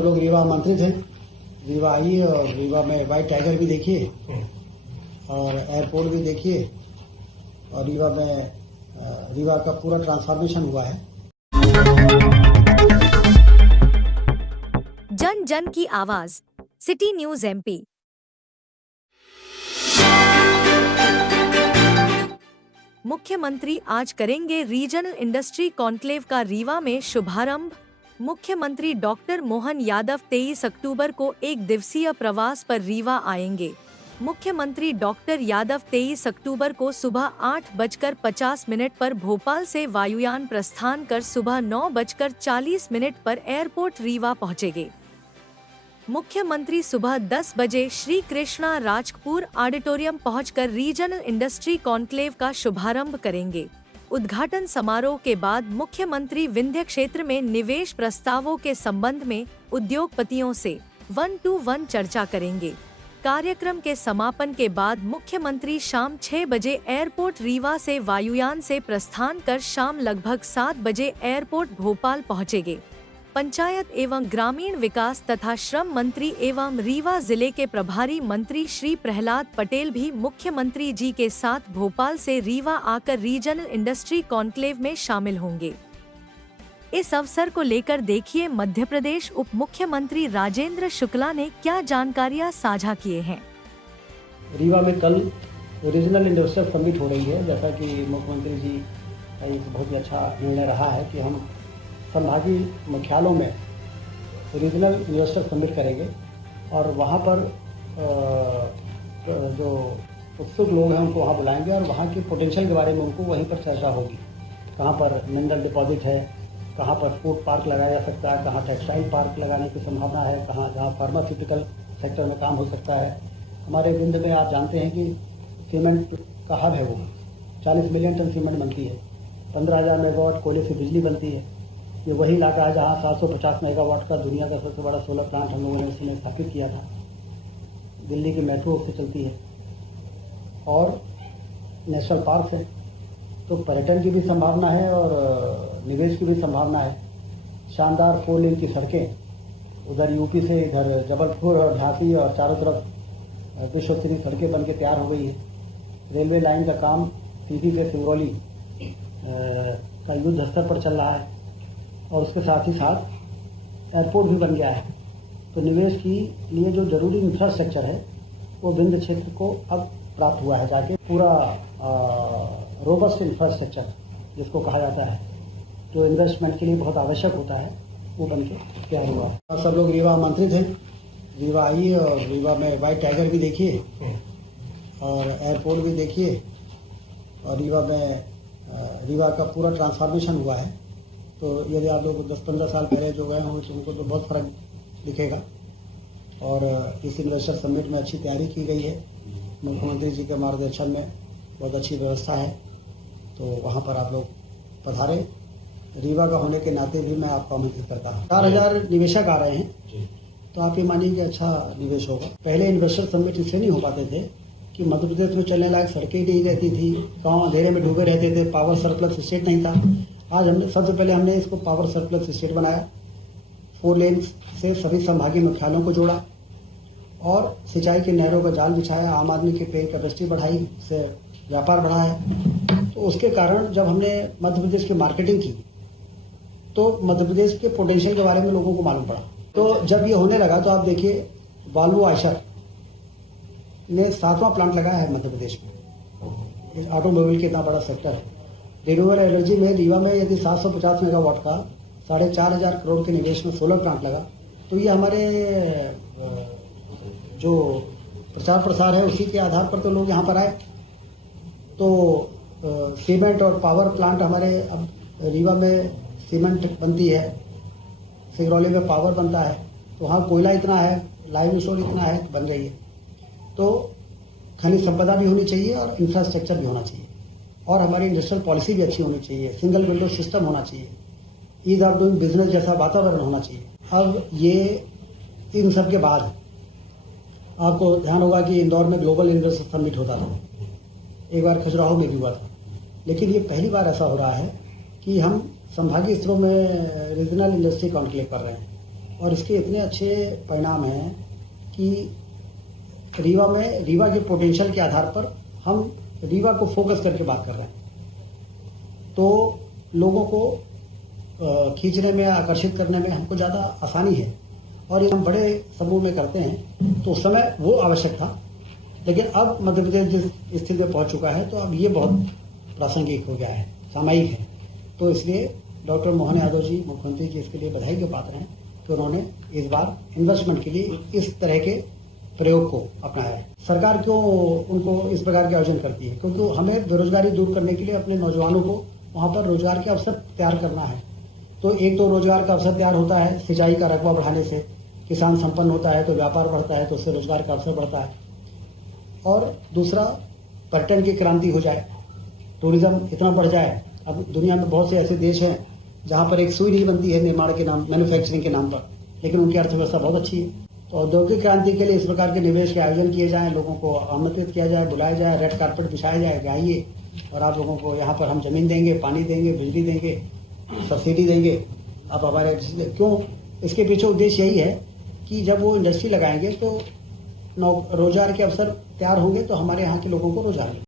लोग रीवा आमंत्रित हैं। रीवा आइए और रीवा में व्हाइट टाइगर भी देखिए और एयरपोर्ट भी देखिए और रीवा में रीवा का पूरा ट्रांसफॉर्मेशन हुआ है। जन जन की आवाज, सिटी न्यूज एमपी। मुख्यमंत्री आज करेंगे रीजनल इंडस्ट्री कॉन्क्लेव का रीवा में शुभारंभ। मुख्यमंत्री डॉक्टर मोहन यादव 23 अक्टूबर को एक दिवसीय प्रवास पर रीवा आएंगे। मुख्यमंत्री डॉक्टर यादव 23 अक्टूबर को सुबह 8:50 पर भोपाल से वायुयान प्रस्थान कर सुबह 9:40 पर एयरपोर्ट रीवा पहुंचेंगे। मुख्यमंत्री सुबह 10 बजे श्री कृष्णा राजकपुर ऑडिटोरियम पहुंचकर रीजनल इंडस्ट्री कॉन्क्लेव का शुभारंभ करेंगे। उद्घाटन समारोह के बाद मुख्यमंत्री विंध्य क्षेत्र में निवेश प्रस्तावों के संबंध में उद्योगपतियों से 1-to-1 चर्चा करेंगे। कार्यक्रम के समापन के बाद मुख्यमंत्री शाम 6 बजे एयरपोर्ट रीवा से वायुयान से प्रस्थान कर शाम लगभग 7 बजे एयरपोर्ट भोपाल पहुंचेंगे। पंचायत एवं ग्रामीण विकास तथा श्रम मंत्री एवं रीवा जिले के प्रभारी मंत्री श्री प्रहलाद पटेल भी मुख्यमंत्री जी के साथ भोपाल से रीवा आकर रीजनल इंडस्ट्री कॉन्क्लेव में शामिल होंगे। इस अवसर को लेकर देखिए मध्य प्रदेश उप मुख्यमंत्री राजेंद्र शुक्ला ने क्या जानकारियां साझा किए हैं। रीवा में कल रीजनल इंडस्ट्रियल समिट हो रही है। जैसा कि मुख्यमंत्री जी का एक बहुत ही अच्छा निर्णय रहा है कि हम संभागीय मुख्यालयों में रीजनल इन्वेस्टर समिट करेंगे और वहाँ पर जो उत्सुक लोग हैं उनको वहाँ बुलाएंगे और वहाँ के पोटेंशियल के बारे में उनको वहीं पर चर्चा होगी। कहाँ पर मिनरल डिपॉजिट है, कहाँ पर फूड पार्क लगाया जा सकता है, कहाँ टेक्सटाइल पार्क लगाने की संभावना है, जहाँ फार्मास्यूटिकल सेक्टर में काम हो सकता है। हमारे विंध्य में आप जानते हैं कि सीमेंट का हब है, वो 40 मिलियन टन सीमेंट बनती है, 15,000 मेगावाट कोयले से बिजली बनती है। ये वही इलाका है जहाँ 750 मेगावाट का दुनिया का सबसे बड़ा सोलर प्लांट हम लोगों ने इसमें स्थापित किया था। दिल्ली की मेट्रो उससे चलती है और नेशनल पार्क है, तो पर्यटन की भी संभावना है और निवेश की भी संभावना है। शानदार 4 लेन की सड़कें उधर यूपी से इधर जबलपुर और झांसी और चारों तरफ विश्व स्तरीय सड़कें बनके तैयार हो गई है। रेलवे लाइन का काम सीधी से सिंगरौली का युद्ध स्तर पर चल रहा है और उसके साथ ही साथ एयरपोर्ट भी बन गया है। तो निवेश के लिए जो जरूरी इंफ्रास्ट्रक्चर है वो विंध्य क्षेत्र को अब प्राप्त हुआ है, जाके पूरा रोबस्ट इंफ्रास्ट्रक्चर जिसको कहा जाता है, जो इन्वेस्टमेंट के लिए बहुत आवश्यक होता है, वो बन के तैयार हुआ है। सब लोग रीवा आमंत्रित हैं। रीवा आइए और रीवा में व्हाइट टाइगर भी देखिए और एयरपोर्ट भी देखिए और रीवा में रीवा का पूरा ट्रांसफॉर्मेशन हुआ है। तो यदि आप लोग 10-15 साल पहले जो गए होंगे तो उनको तो बहुत फर्क दिखेगा। और इस इन्वेस्टर समिट में अच्छी तैयारी की गई है। मुख्यमंत्री जी के मार्गदर्शन में बहुत अच्छी व्यवस्था है, तो वहाँ पर आप लोग पधारें। रीवा का होने के नाते भी मैं आपको आमंत्रित करता हूँ। 4,000 निवेशक आ रहे हैं, तो आप ये मानिए कि अच्छा निवेश होगा। पहले इन्वेस्टर समिट इसलिए नहीं हो पाते थे कि मध्य प्रदेश में चलने लायक सड़कें नहीं रहती थी, गाँव अंधेरे में डूबे रहते थे, पावर सरप्लस स्टेट नहीं था। आज सबसे पहले हमने इसको पावर सरप्लस स्टेट बनाया, 4 लेन से सभी संभागीय मुख्यालयों को जोड़ा और सिंचाई के नहरों का जाल बिछाया, आम आदमी की पेइंग कैपेसिटी बढ़ाई, से व्यापार बढ़ाया। तो उसके कारण जब हमने मध्य प्रदेश की मार्केटिंग की तो मध्य प्रदेश के पोटेंशियल के बारे में लोगों को मालूम पड़ा। तो जब ये होने लगा तो आप देखिए वॉल्वो आयशर ने 7वां प्लांट लगाया है मध्य प्रदेश में। ऑटोमोबाइल के इतना बड़ा सेक्टर है। रिन्यूएबल एनर्जी में रीवा में यदि 750 मेगावाट का 4,500 करोड़ के निवेश में सोलर प्लांट लगा, तो ये हमारे जो प्रचार प्रसार है उसी के आधार पर तो लोग यहाँ पर आए। तो सीमेंट और पावर प्लांट हमारे अब रीवा में सीमेंट बनती है, सिंगरौली में पावर बनता है, तो वहाँ कोयला इतना है, लाइम स्टोन इतना है, बन रही है। तो खनिज संपदा भी होनी चाहिए और इंफ्रास्ट्रक्चर भी होना चाहिए और हमारी इंडस्ट्रियल पॉलिसी भी अच्छी होनी चाहिए, सिंगल विंडो सिस्टम होना चाहिए, ईज ऑफ डूइंग बिजनेस जैसा वातावरण होना चाहिए। अब ये इन सब के बाद आपको ध्यान होगा कि इंदौर में ग्लोबल इन्वेस्टर समिट होता था, एक बार खजुराहो में भी हुआ था, लेकिन ये पहली बार ऐसा हो रहा है कि हम संभागीय स्तरों में रीजनल इंडस्ट्री कॉन्क्लेव कर रहे हैं। और इसके इतने अच्छे परिणाम हैं कि रीवा के पोटेंशियल के आधार पर हम रीवा को फोकस करके बात कर रहे हैं, तो लोगों को खींचने में, आकर्षित करने में हमको ज़्यादा आसानी है। और ये हम बड़े समूह में करते हैं, तो उस समय वो आवश्यक था, लेकिन अब मध्य प्रदेश जिस स्थिति में पहुंच चुका है, तो अब ये बहुत प्रासंगिक हो गया है, सामयिक है। तो इसलिए डॉक्टर मोहन यादव जी मुख्यमंत्री जी इसके लिए बधाई के पात्र हैं कि उन्होंने इस बार इन्वेस्टमेंट के लिए इस तरह के प्रयोग को अपनाया है। सरकार क्यों उनको इस प्रकार के आयोजन करती है? क्योंकि हमें बेरोजगारी दूर करने के लिए अपने नौजवानों को वहाँ पर रोजगार के अवसर तैयार करना है। तो एक तो रोजगार का अवसर तैयार होता है सिंचाई का रकबा बढ़ाने से, किसान संपन्न होता है तो व्यापार बढ़ता है, तो उससे रोजगार का अवसर बढ़ता है। और दूसरा, पर्यटन की क्रांति हो जाए, टूरिज्म इतना बढ़ जाए। अब दुनिया में बहुत से ऐसे देश हैं जहाँ पर एक सुई नहीं बनती है निर्माण के नाम, मैन्युफैक्चरिंग के नाम पर, लेकिन उनकी अर्थव्यवस्था बहुत अच्छी है। तो औद्योगिक क्रांति के लिए इस प्रकार के निवेश के आयोजन किए जाएं, लोगों को आमंत्रित किया जाए, बुलाया जाए, रेड कारपेट बिछाया जाए, आइए और आप लोगों को यहाँ पर हम जमीन देंगे, पानी देंगे, बिजली देंगे, सब्सिडी देंगे, आप हमारे क्यों? इसके पीछे उद्देश्य यही है कि जब वो इंडस्ट्री लगाएंगे तो रोजगार के अवसर तैयार होंगे, तो हमारे यहाँ के लोगों को रोजगार मिलेगा।